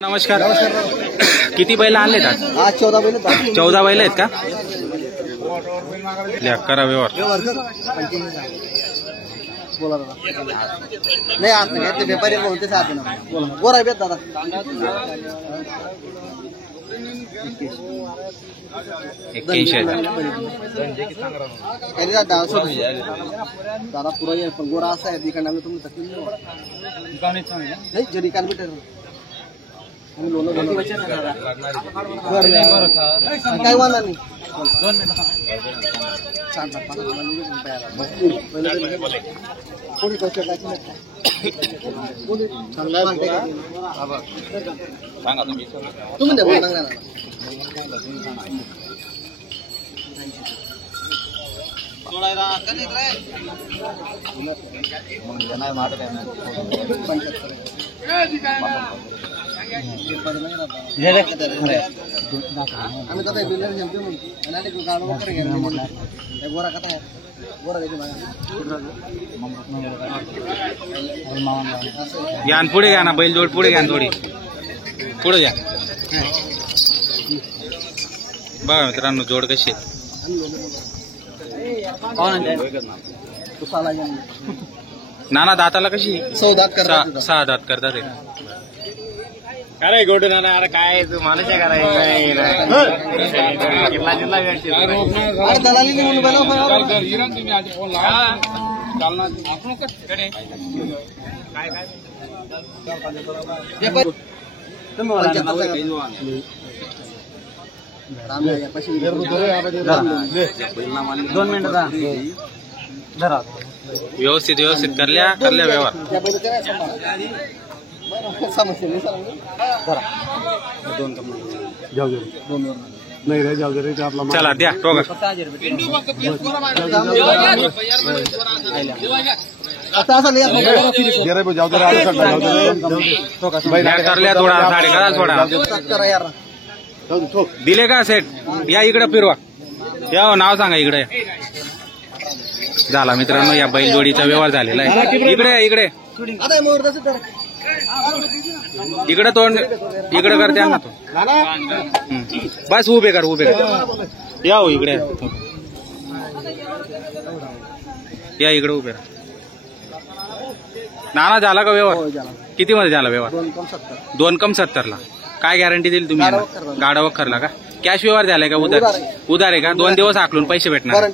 नमस्कार. किती बैल आणलेत आज? 14 बैल. 14 बैल आहेत का? करा व्यवहार. बोला दादा. नाही आता काय ते व्यापारी म्हणते साथ ना. बोला गोरा बेत दादा. 81,000. दादा पुरा आहे पण गोरा असा आहे तिकडनं आम्ही तुम्ही तकलीफ नाही जरी काल भेटेल आम्ही लोन भरती बच्चे ना दादा. काय वाला नाही 2 मिनिटं कोणी कसं टाकलं कोणी चांगला मागते का सांगा तुम्ही नाही बोलणार ना सोडायला कधी रे मग नाही मारत आहे आम्ही कसं बिल्डर नेमके म्हणतो आणि ते गाडो वगैरे घेऊन हे गोरा कथा आहे गोरा द्यायची या आणि पुढे घ्या ना बैल जोड पुढे घ्या थोडी पुढे घ्या. बघा मित्रांनो जोड कशी आहे. नाना दाताला कशी 6 दात करतात 6 दात करतात. अरे गोडू नाना अरे काय तू माणूस आहे दलाली म्हणून व्यवस्थित करल्या व्यवहार. नाही रे जाऊ दे रे आपला चला द्या टोका. करल्या थोडा साडे करा थोडा दिले का सेट. या इकडे फिरवा या नाव सांगा इकडे. झाला मित्रांनो या बैलजोडीचा व्यवहार झालेला आहे. इकडे इकडे तोंड इकडे कर त्यांना तो बस उभे कर या हो इकडे या इकडे उभे राहा. नाना झाला का व्यवहार? किती मध्ये झाला व्यवहार? 2,70 ला. काय गॅरंटी दिली तुम्ही? गाडा वखरला का? कॅश व्यवहार झालाय का उधार आहे का? 2 दिवस आखलून पैसे भेटणार.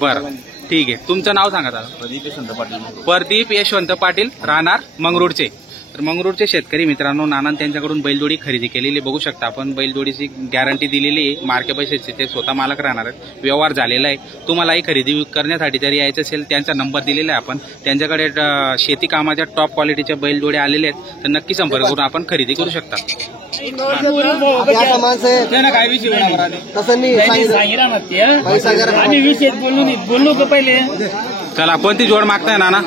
बरं ठीक आहे. तुमचं नाव सांगा दादा. प्रदीप यशवंत पाटील राहणार मंगरुळचे. तर मंगरुळचे शेतकरी मित्रांनो नाना त्यांच्याकडून बैलजोडी खरेदी केलेली बघू शकता आपण. बैलजोडीची गॅरंटी दिलेली आहे. मार्के पैशाची ते स्वतः मालक राहणार आहेत. व्यवहार झालेला आहे. तुम्हालाही खरेदी करण्यासाठी जर यायचं असेल त्यांचा नंबर दिलेला आहे आपण. त्यांच्याकडे शेती कामाच्या टॉप क्वालिटीच्या बैलजोडी आलेले आहेत तर नक्की संपर्क करून आपण खरेदी करू शकता. काय विषय बोललो का पहिले. चला कोणती जोड मागताय नाना?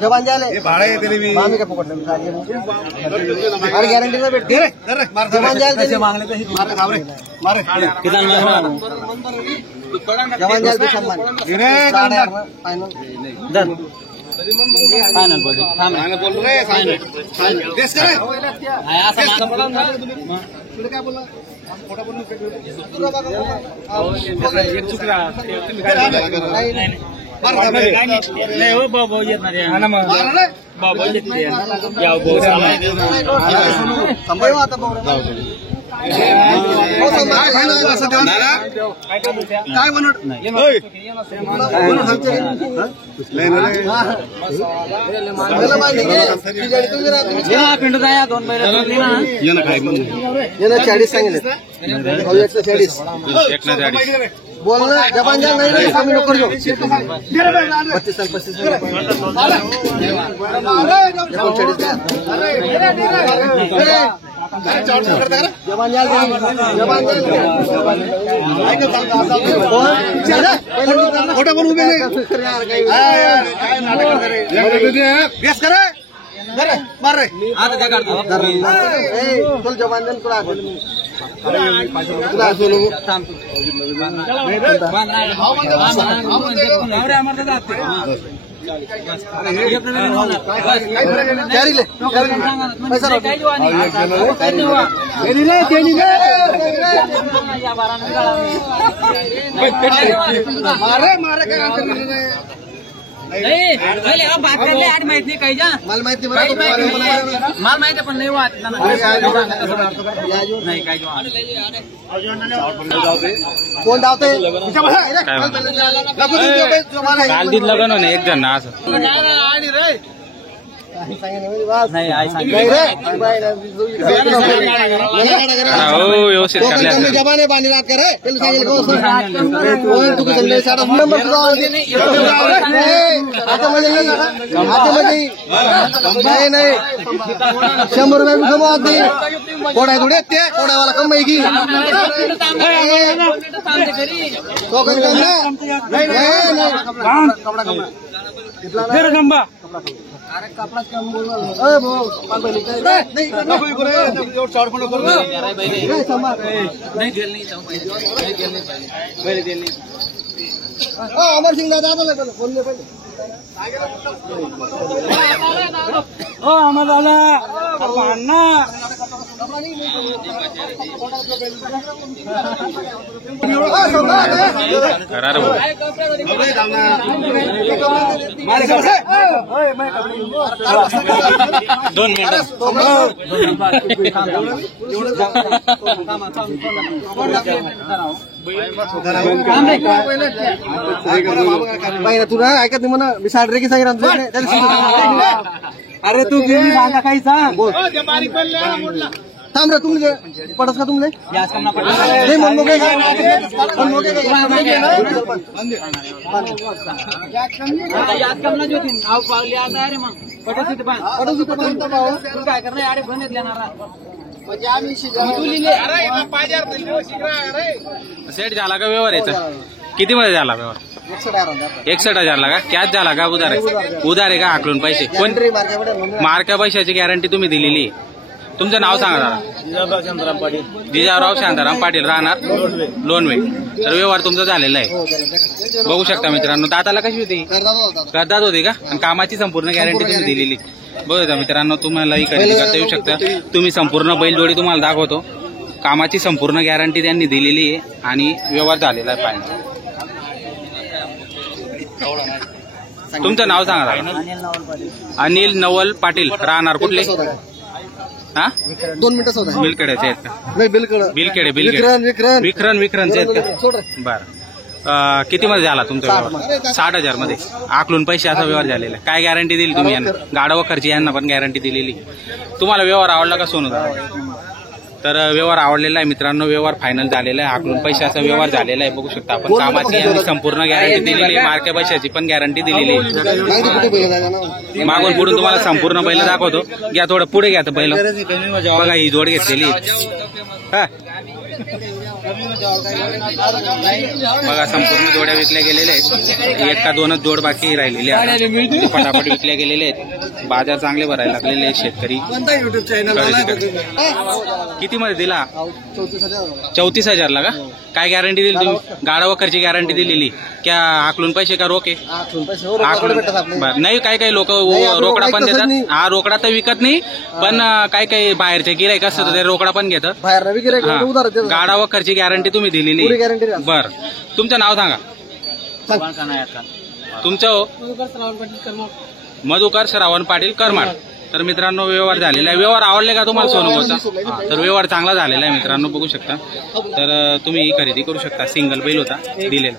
जवान झाले आम्ही काय पकडलं गॅरंटी नाही भेटते जवान झाले जवान झाले सन्मान फायनल बाबा येणार काय म्हणत पिंडू काय 2 बैल 40 सांगितले 40 बोल ना जबान जा नाही कमी नको करू 32 साल 35 जबान जा खोटा पण उभे मार रे आता जबान तुला बात करले आणि माहित नाही काही जा मला माहिती मला माहिती पण नाही वाट नाही काही कोण धावते काल दिलं लग्न हो ना एक जण ना असं हो व्यवस्थित करले जमाने पाणी रात करे सांगेल नाही नाही 100 रुपये कमवते कोडा थोडे ते कोडावाला कमाई की तो कधी काम गंबा अरे कपडाच काम बोलणार अमर सिंग दादा बोलले पहिले आम्हाला करा रे भाऊ. दोन मिनिटं तुला ऐकत नाही म्हणा मी साडरे की सांगितलं अरे तू सांगा काही सांग बोल थांब रे तुमले पडस का तुमले नाही मन मोके काय करणार आडे बंद येणार सेट झाला का व्यवहार याचा किती मध्ये झाला व्यवहार 61,000 का कॅश झाला का उधार आहे उधार आहे का आकलून पैसे कोण मार्का पैशाची गॅरंटी तुम्ही दिलेली तुमचं नाव सांगा जरा जिजावराव शांताराम पाटील राहणार लोणवे तर व्यवहार तुमचा झालेला आहे बघू शकता मित्रांनो दाताला कशी होती करदात होती का आणि कामाची संपूर्ण गॅरंटी तुम्ही दिलेली बघा मित्रांनो तुम्हालाही खरेदी करता येऊ शकता तुम्ही संपूर्ण बैलजोडी तुम्हाला दाखवतो कामाची संपूर्ण गॅरंटी त्यांनी दिलेली आहे आणि व्यवहार झालेला आहे पाहिजे तुमचं नाव सांगा अनिल नवल पाटील राहणार कुठले हा 2 मिनिटं होता बिलखेड्याचे आहेत का नाही बिलकडे बिलखेडे विक्रणचे आहेत का बरं किती मध्ये झाला तुमचा व्यवहार 60,000 मध्ये आकलून पैसे असा व्यवहार झालेला काय गॅरंटी दिली तुम्ही यांना गाडा वखरची यांना पण गॅरंटी दिलेली तुम्हाला व्यवहार आवडला का सोनू तर व्यवहार आवडलेला आहे मित्रांनो व्यवहार फायनल झालेला आहे आकलून पैशाचा व्यवहार झालेला आहे बघू शकता आपण कामाची यांनी संपूर्ण गॅरंटी दिलेली आहे मार्के पैशाची पण गॅरंटी दिलेली आहे मागून पुढून तुम्हाला संपूर्ण बैल दाखवतो घ्या थोडं पुढे घ्या तर बैल बघा ही जोड घेतलेली हा बघा संपूर्ण जोड्या विकल्या गेलेल्या आहेत एक का दोनच जोड बाकी राहिलेली आहे फटाफट विकल्या गेलेले आहेत बाजार चांगले भरायला लागलेले आहेत शेतकरी किती मध्ये दिला 34,000 का काय गॅरंटी दिली तुम्ही गाडा वखरची गॅरंटी दिलेली क्या आकलून पैसे का रोके नाही काही काही लोक रोकडा पण देतात हा रोकडा तर विकत नाही पण काही काही बाहेरचे गिराईक असतात ते रोकडा पण घेतात गाडा वखरची गॅरंटी तुम्ही दिलेली बर तुमचं नाव सांगा तुमचं मधुकर श्रावण पाटील करमाड तर मित्रांनो व्यवहार झालेला आहे व्यवहार आवडले का तुम्हाला सोनूचा तर व्यवहार चांगला झालेला आहे मित्रांनो बघू शकता तर तुम्ही खरेदी करू शकता सिंगल बैल होता दिलेला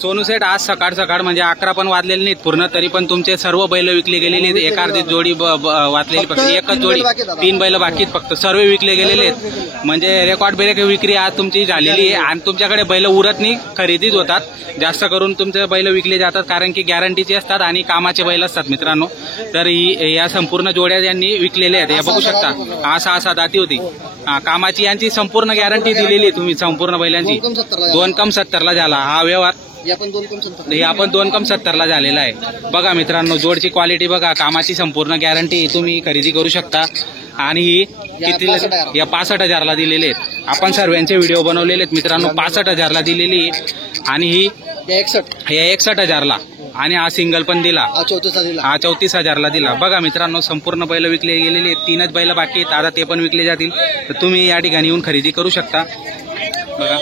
सोनू सेठ आज सकाळ म्हणजे 11 पण वाजलेले नाहीत पूर्ण तरी पण तुमचे सर्व बैल विकले गेलेले आहेत एक अर्धी जोडी वाचलेली फक्त एकच जोडी 3 बैल बाकीत फक्त सर्व विकले गेलेले आहेत म्हणजे रेकॉर्ड ब्रेक विक्री आज तुमची झालेली आहे आणि तुमच्याकडे बैल उरत नाही खरेदीच होतात जास्त करून तुमचे बैल विकले जातात कारण की गॅरंटीचे असतात आणि कामाचे बैल असतात मित्रांनो तर या संपूर्ण जोड्या यांनी विकलेल्या आहेत या बघू शकता 6 दाती होती कामाची यांची संपूर्ण गॅरंटी दिलेली तुम्ही संपूर्ण बैलांची 2,70 ला झाला हा व्यवहार हे आपण 2,70. हे आपण 2,70 ला झालेला आहे. बघा मित्रांनो, जोडची क्वालिटी बघा, कामाची संपूर्ण गॅरंटी, तुम्ही खरेदी करू शकता. आणि ही किती? या 65,000 दिलेले आहेत. आपण सर्वांचे व्हिडिओ बनवलेले आहेत मित्रांनो. 65,000 दिलेली. आणि ही हे 61. हे 61,000. आणि हा सिंगल पण दिला, हा 34 दिला. हा 34,000 दिला. बघा मित्रांनो, संपूर्ण बैल विकले गेलेले आहेत. 3च बैल बाकी आहेत, आता ते पण विकले जातील. तर तुम्ही या ठिकाणी येऊन खरेदी करू शकता. बघा